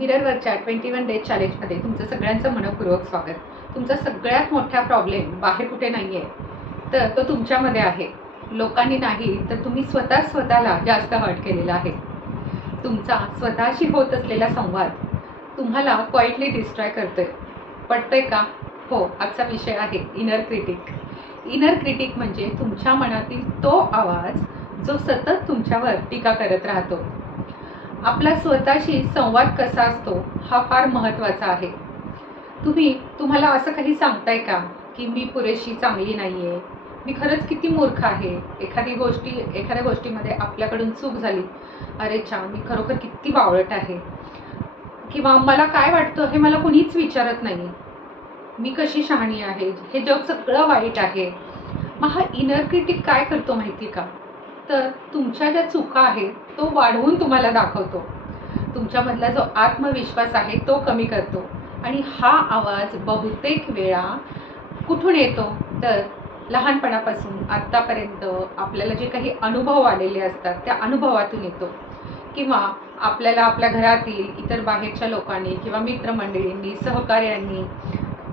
मिररवरच्या 21 days चॅलेंजमध्ये तुमचं सगळ्यांचं मनपूर्वक स्वागत. तुमचा सगळ्यात मोठा प्रॉब्लेम बाहेर कुठे नाही आहे, तर तो तुमच्यामध्ये आहे. लोकांनी नाही तर तुम्ही स्वतःला जास्त हर्ट केलेला आहे. तुमचा स्वतःशी होत असलेला संवाद तुम्हाला क्वाइटली डिस्ट्रॉय करतोय. पटतंय का? हो, आजचा विषय आहे इनर क्रिटिक. इनर क्रिटिक म्हणजे तुमच्या मनातील तो आवाज जो सतत तुमच्यावर टीका करत राहतो. आपला स्वतःशी संवाद कसा असतो हा फार महत्त्वाचा आहे. तुम्हाला असं काही सांगताय का की मी पुरेशी चांगली नाही आहे, मी खरंच किती मूर्ख आहे, एखाद्या गोष्टीमध्ये आपल्याकडून चूक झाली, अरे चा मी खरोखर किती बावळट आहे, किंवा मला काय वाटतं हे मला कुणीच विचारत नाही, मी कशी शहाणी आहे, हे जग सगळं वाईट आहे. मग हा इनर क्रिटिक काय करतो माहिती का? तर तुमच्या ज्या चुका आहेत तो वाढवून तुम्हाला दाखवतो. तुमच्यामधला जो आत्मविश्वास आहे तो कमी करतो. आणि हा आवाज बहुतेक वेळा कुठून येतो? तर लहानपणापासून आत्तापर्यंत आपल्याला जे काही अनुभव आलेले असतात त्या अनुभवातून येतो, किंवा आपल्याला आपल्या घरातील इतर बाहेरच्या लोकांनी किंवा मित्रमंडळींनी, सहकार्यांनी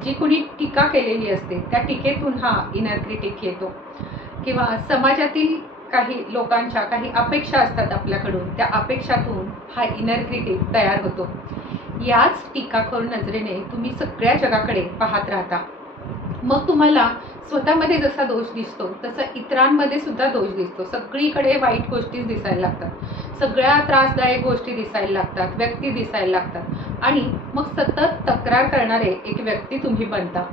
जी कुणी टीका केलेली असते त्या टीकेतून हा इनर क्रिटिक येतो, किंवा समाजातील काही लोकांच्या काही अपेक्षा असतात आपल्याकडून, त्या अपेक्षातून हा इनर क्रिटिक तयार होतो. याच टीकाखोर नजरेने तुम्ही सगळ्या जगाकडे पाहत राहता. मग तुम्हाला स्वतःमध्ये जसा दोष दिसतो तसा इतरांमध्ये सुद्धा दोष दिसतो. सगळीकडे वाईट गोष्टीच दिसायला लागतात, सगळ्या त्रासदायक गोष्टी दिसायला लागतात, व्यक्ती दिसायला लागतात, आणि मग सतत तक्रार करणारे एक व्यक्ती तुम्ही बनता.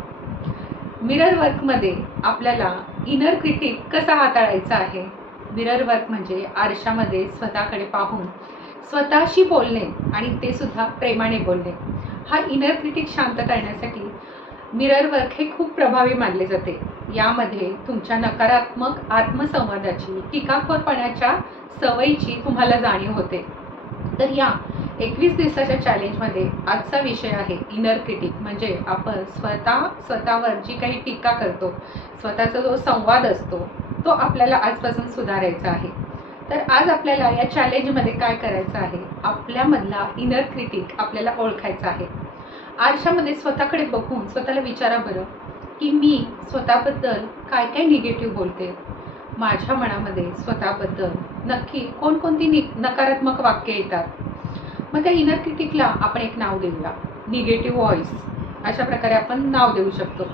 मिरर वर्कमध्ये आपल्याला इनर क्रिटिक कसा हाताळायचा आहे? मिरर वर्क म्हणजे आरशामध्ये स्वतःकडे पाहून स्वतःशी बोलणे, आणि ते सुद्धा प्रेमाने बोलणे. हा इनर क्रिटिक शांत करण्यासाठी मिरर वर्क हे खूप प्रभावी मानले जाते. यामध्ये तुमच्या नकारात्मक आत्मसंवादाची, टीकाखोरपणाच्या सवयीची तुम्हाला जाणीव होते. तर या 21 दिवसाच्या चॅलेंजमध्ये आजचा विषय आहे इनर क्रिटिक. म्हणजे आपण स्वतःवर जी काही टीका करतो, स्वतःचा जो संवाद असतो तो आपल्याला आजपासून सुधारायचा आहे. तर आज आपल्याला या चॅलेंजमध्ये काय करायचं आहे? आपल्यामधला इनर क्रिटिक आपल्याला ओळखायचा आहे. आरशामध्ये स्वतःकडे बघून स्वतःला विचारा बरं की मी स्वतःबद्दल काय काय निगेटिव्ह बोलते. माझ्या मनामध्ये स्वतःबद्दल नक्की कोणकोणती नकारात्मक वाक्य येतात. मग त्या इनर क्रिटिकला आपण एक नाव देऊया, निगेटिव्ह व्हॉइस. अशा प्रकारे आपण नाव देऊ शकतो.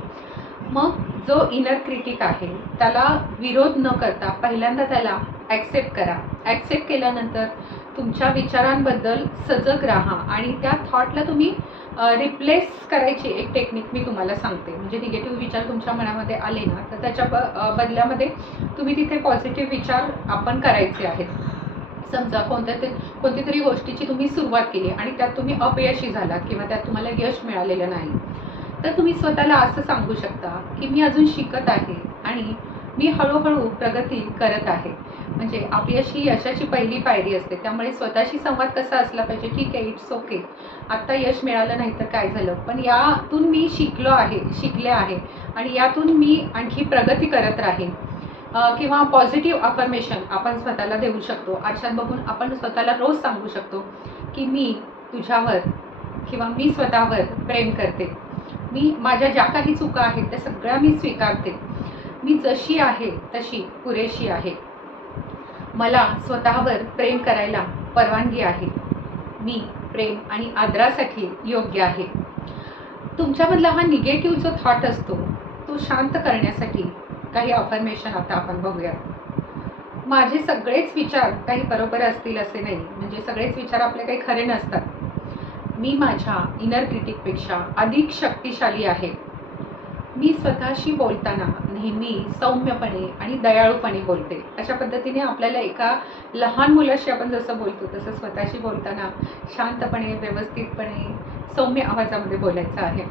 मग जो इनर क्रिटिक आहे त्याला विरोध न करता पहिल्यांदा त्याला ॲक्सेप्ट करा. ॲक्सेप्ट केल्यानंतर तुमच्या विचारांबद्दल सजग राहा, आणि त्या थॉटला तुम्ही रिप्लेस करायची एक टेक्निक मी तुम्हाला सांगते. म्हणजे निगेटिव्ह विचार तुमच्या मनामध्ये आले ना, तर त्याच्या बदल्यामध्ये तुम्ही तिथे पॉझिटिव्ह विचार आपण करायचे आहेत. समजा कोणत्या तरी गोष्टीची तुम्ही सुरुवात केली आणि त्यात तुम्ही अपयशी झालात, किंवा त्यात तुम्हाला यश मिळालेलं नाही, तर तुम्ही स्वतःला असं सांगू शकता की मी अजून शिकत आहे आणि मी हळूहळू प्रगती करत आहे. म्हणजे अपयश ही यशाची पहिली पायरी असते. त्यामुळे स्वतःशी संवाद कसा असला पाहिजे? ठीक आहे, इट्स ओके, आत्ता यश मिळालं नाही तर काय झालं, पण यातून मी शिकले आहे, आणि यातून मी आणखी प्रगती करत राहीन. किंवा पॉझिटिव्ह अफर्मेशन आपण स्वतःला देऊ शकतो. आरशात बघून आपण स्वतःला रोज सांगू शकतो की मी तुझ्यावर किंवा मी स्वतःवर प्रेम करते. मी माझ्या ज्या काही चुका आहेत त्या सगळ्या मी स्वीकारते. मी जशी आहे तशी पुरेशी आहे. मला स्वतःवर प्रेम करायला परवानगी आहे. मी प्रेम आणि आदरासाठी योग्य आहे. तुमच्यामधला हा निगेटिव्ह जो थॉट असतो तो शांत करण्यासाठी काही अफर्मेशन आता आपण बघूया. माझे सगळेच विचार काही बरोबर असतील असे नाही, म्हणजे सगळेच विचार आपले काही खरे नसतात. मी माझ्या इनर क्रिटिकपेक्षा अधिक शक्तिशाली आहे. मी स्वतःशी बोलताना नेहमी सौम्यपणे आणि दयाळूपणे बोलते. अशा पद्धतीने आपल्याला एका लहान मुलाशी आपण जसं बोलतो तसं स्वतःशी बोलताना शांतपणे, व्यवस्थितपणे, सौम्य आवाजामध्ये बोलायचं आहे.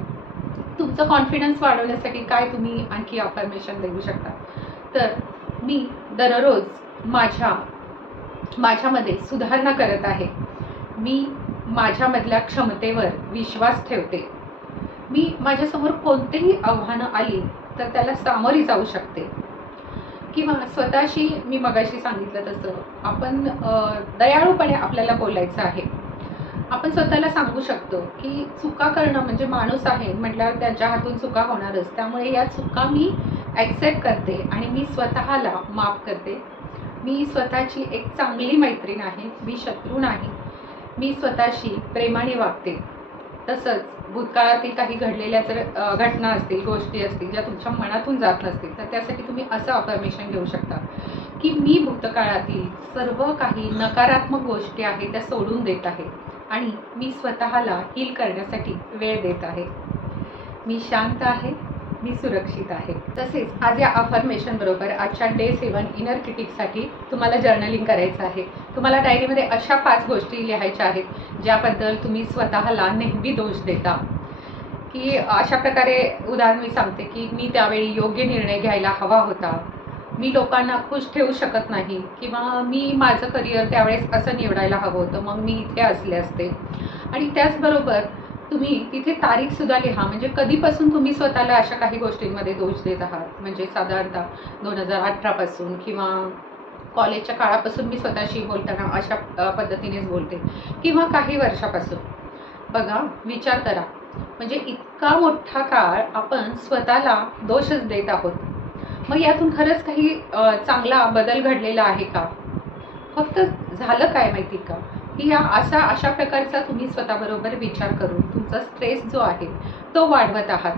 तुमचं कॉन्फिडन्स वाढवण्यासाठी काय तुम्ही आणखी अफर्मेशन देऊ शकता? तर मी दररोज माझ्यामध्ये सुधारणा करत आहे. मी माझ्यामधल्या क्षमतेवर विश्वास ठेवते. मी माझ्यासमोर कोणतेही आव्हानं आली तर त्याला सामोरी जाऊ शकते. किंवा स्वतःशी मी मगाशी सांगितलं तसं आपण दयाळूपणे आपल्याला बोलायचं आहे. आपण स्वतःला सांगू शकतो की चुका करणं म्हणजे माणूस आहे म्हटल्यावर त्याच्या हातून चुका होणारच, त्यामुळे या चुका मी ॲक्सेप्ट करते आणि मी स्वतःला माफ करते. मी स्वतःची एक चांगली मैत्रीण आहे, मी शत्रू नाही. मी स्वतःशी प्रेमाने वागते. तसंच भूतकाळातील काही घडलेल्या जर घटना असतील, गोष्टी असतील ज्या तुमच्या मनातून जात नसतील, तर त्यासाठी तुम्ही असं अफर्मेशन घेऊ शकता की मी भूतकाळातील सर्व काही नकारात्मक गोष्टी आहेत त्या सोडून देत आहे आणि मी स्वतःला हील करण्यासाठी वेळ देत आहे. मी शांत आहे, मी सुरक्षित आहे. तसेच आज या अफर्मेशन बरोबर आजच्या डे 7 इनर क्रिटिक्ससाठी तुम्हाला जर्नलिंग करायचं आहे. तुम्हाला डायरीमध्ये अशा 5 गोष्टी लिहायच्या आहेत ज्याबद्दल तुम्ही स्वतःला नेहमी दोष देता. की अशा प्रकारे उदाहरण मी सांगते की मी त्यावेळी योग्य निर्णय घ्यायला हवा होता, मी लोकांना खुश ठेवू शकत नाही, किंवा मी माझं करिअर त्यावेळेस असं निवडायला हवं होतं, मग मी इथे असले असते. आणि त्याचबरोबर तुम्ही तिथे तारीखसुद्धा लिहा, म्हणजे कधीपासून तुम्ही स्वतःला अशा काही गोष्टींमध्ये दोष देत आहात. म्हणजे साधारणतः 2018 पासून किंवा कॉलेजच्या काळापासून मी स्वतःशी बोलताना अशा पद्धतीनेच बोलते, किंवा काही वर्षापासून. बघा, विचार करा, म्हणजे इतका मोठा काळ आपण स्वतःला दोषच देत आहोत. मग यातून खरंच काही चांगला बदल घडलेला आहे का? फक्त झालं काय माहिती का, की अशा प्रकारचा तुम्ही स्वतःबरोबर विचार करून तुमचा स्ट्रेस जो आहे तो वाढवत आहात.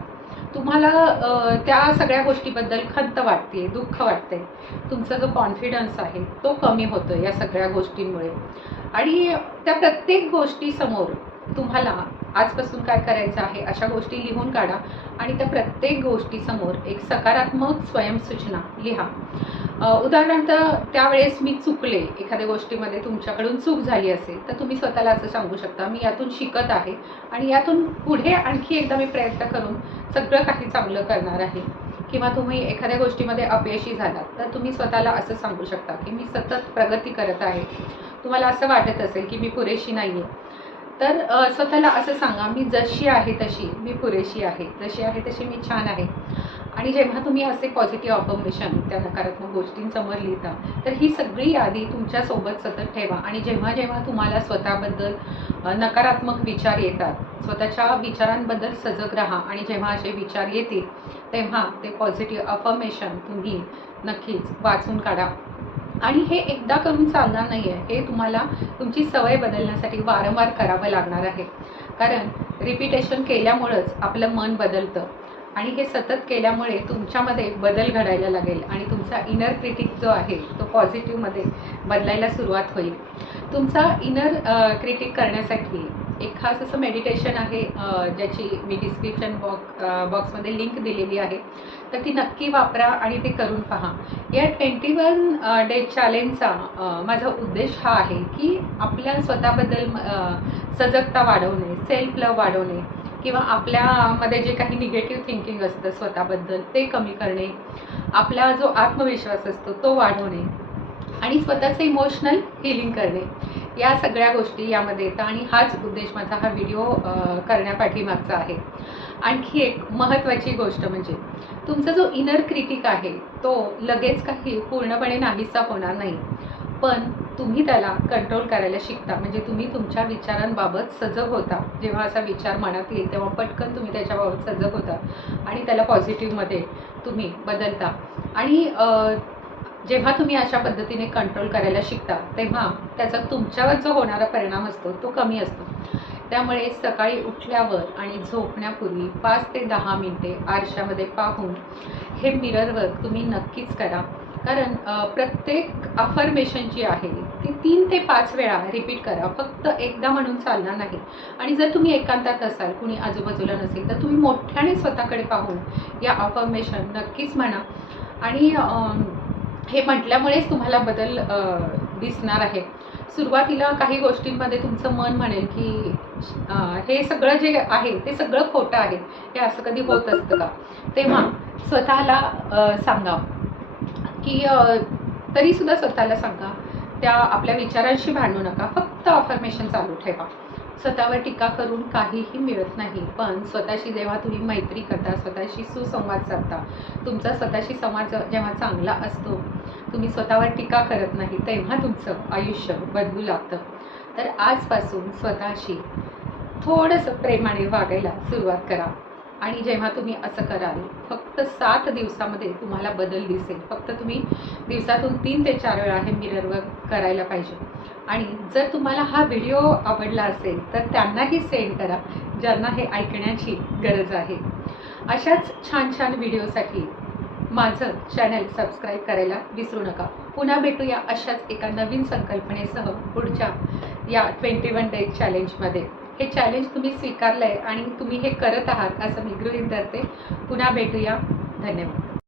तुम्हाला त्या सगळ्या गोष्टीबद्दल खंत वाटते, दुःख वाटते. तुमचा जो कॉन्फिडन्स आहे तो कमी होतो या सगळ्या गोष्टींमुळे. आणि त्या प्रत्येक गोष्टीसमोर तुम्हाला आजपासून काय करायचं आहे अशा गोष्टी लिहून काढा आणि त्या प्रत्येक गोष्टीसमोर एक सकारात्मक स्वयंसूचना लिहा. उदाहरणार्थ त्यावेळेस मी चुकले, एखाद्या गोष्टीमध्ये तुमच्याकडून चूक झाली असेल तर तुम्ही स्वतःला असं सांगू शकता, मी यातून शिकत आहे आणि यातून पुढे आणखी एकदा मी प्रयत्न करून सगळं काही चांगलं करणार आहे. किंवा तुम्ही एखाद्या गोष्टीमध्ये अपयशी झालात तर तुम्ही स्वतःला असं सांगू शकता की मी सतत प्रगती करत आहे. तुम्हाला असं वाटत असेल की मी पुरेशी नाही आहे, तर स्वतःला असं सांगा, मी जशी आहे तशी मी पुरेशी आहे, जशी आहे तशी मी छान आहे. आणि जेव्हा तुम्ही असे पॉझिटिव्ह अफर्मेशन त्या नकारात्मक गोष्टींसमोर लिहिता तर ही सगळी यादी तुमच्यासोबत सतत ठेवा. आणि जेव्हा जेव्हा तुम्हाला स्वतःबद्दल नकारात्मक विचार येतात, स्वतःच्या विचारांबद्दल सजग राहा आणि जेव्हा असे विचार येतील तेव्हा ते पॉझिटिव्ह अफर्मेशन तुम्ही नक्कीच वाचून काढा. आणि हे एकदा करून चालणार नाही आहे, हे तुम्हाला तुमची सवय बदलण्यासाठी वारंवार करावं लागणार आहे. कारण रिपिटेशन केल्यामुळंच आपलं मन बदलतं आणि हे सतत केल्यामुळे तुमच्यामध्ये बदल घडायला लागेल आणि तुमचा इनर क्रिटिक जो आहे तो पॉझिटिव्हमध्ये बदलायला सुरुवात होईल. तुमचा इनर क्रिटिक करण्यासाठी एक खास असं मेडिटेशन आहे ज्याची मी डिस्क्रिप्शन बॉक्समध्ये लिंक दिलेली आहे, तर ती नक्की वापरा आणि ते करून पहा. या 21 डे चॅलेंजचा माझा उद्देश हा आहे की आपल्या स्वतःबद्दल सजगता वाढवणे, सेल्फ लव्ह वाढवणे, किंवा आपल्यामध्ये जे काही निगेटिव्ह थिंकिंग असतं स्वतःबद्दल ते कमी करणे, आपला जो आत्मविश्वास असतो तो वाढवणे आणि स्वतःचं इमोशनल हिलिंग करणे, या सगळ्या गोष्टी यामध्ये येतात. आणि हाच उद्देश माझा हा व्हिडिओ करण्यापाठीमागचा आहे. आणखी एक महत्त्वाची गोष्ट म्हणजे तुमचा जो इनर क्रिटिक आहे तो लगेच काही पूर्णपणे नाहीसा होणार नाही, पण तुम्ही त्याला कंट्रोल करायला शिकता. म्हणजे तुम्ही तुमच्या विचारांबाबत सजग होता. जेव्हा असा विचार मनात येईल तेव्हा पटकन तुम्ही त्याच्याबाबत सजग होता आणि त्याला पॉझिटिव्हमध्ये तुम्ही बदलता. आणि जेव्हा तुम्ही अशा पद्धतीने कंट्रोल करायला शिकता तेव्हा त्याचा तुमच्यावर जो होणारा परिणाम असतो तो कमी असतो. त्यामुळे सकाळी उठल्यावर आणि झोपण्यापूर्वी 5 ते 10 मिनिटे आरशामध्ये पाहून हे मिरर वर्क तुम्ही नक्कीच करा. कारण प्रत्येक अफर्मेशन जी आहे ती 3 ते 5 वेळा रिपीट करा, फक्त एकदा म्हणून चालणार नाही. आणि जर तुम्ही एकांतात असाल, कुणी आजूबाजूला नसेल, तर तुम्ही मोठ्याने स्वतःकडे पाहून या अफर्मेशन नक्कीच म्हणा. आणि हे म्हटल्यामुळेच तुम्हाला बदल दिसणार आहे. सुरुवातीला काही गोष्टींमध्ये तुमचं मन म्हणेल की हे सगळं जे आहे ते सगळं खोटं आहे, हे असं कधी होत असतं का? तेव्हा स्वतःला सांगा की तरीसुद्धा स्वतःला सांगा, त्या आपल्या विचारांशी भांडू नका, फक्त अफर्मेशन चालू ठेवा. स्वतःवर टीका करून काहीही मिळत नाही, पण स्वतःशी जेव्हा तुम्ही मैत्री करता, स्वतःशी सुसंवाद साधता, तुमचा स्वतःशी संवाद जेव्हा चांगला असतो, तुम्ही स्वतःवर टीका करत नाही, तेव्हा तुमचं आयुष्य बदलू लागतं. तर आजपासून स्वतःशी थोडंसं प्रेमाने वागायला सुरुवात करा. आणि जेव्हा तुम्ही असं कराल, फक्त 7 दिवसामध्ये तुम्हाला बदल दिसेल. फक्त तुम्ही दिवसातून 3 ते 4 वेळा हे मिरर वर्क करायला पाहिजे. आणि जर तुम्हाला हा व्हिडिओ आवडला असेल तर त्यांनाही सेंड करा, ज्यांना हे ऐकण्याची गरज आहे. अशाच छान छान व्हिडिओसाठी माझं चॅनल सबस्क्राईब करायला विसरू नका. पुन्हा भेटूया अशाच एका नवीन संकल्पनेसह पुढच्या या 21 डेज चॅलेंजमध्ये. हे चॅलेंज तुम्ही स्वीकारलं आहे आणि तुम्ही हे करत आहात असं मी गृहीत धरते. पुन्हा भेटूया. धन्यवाद.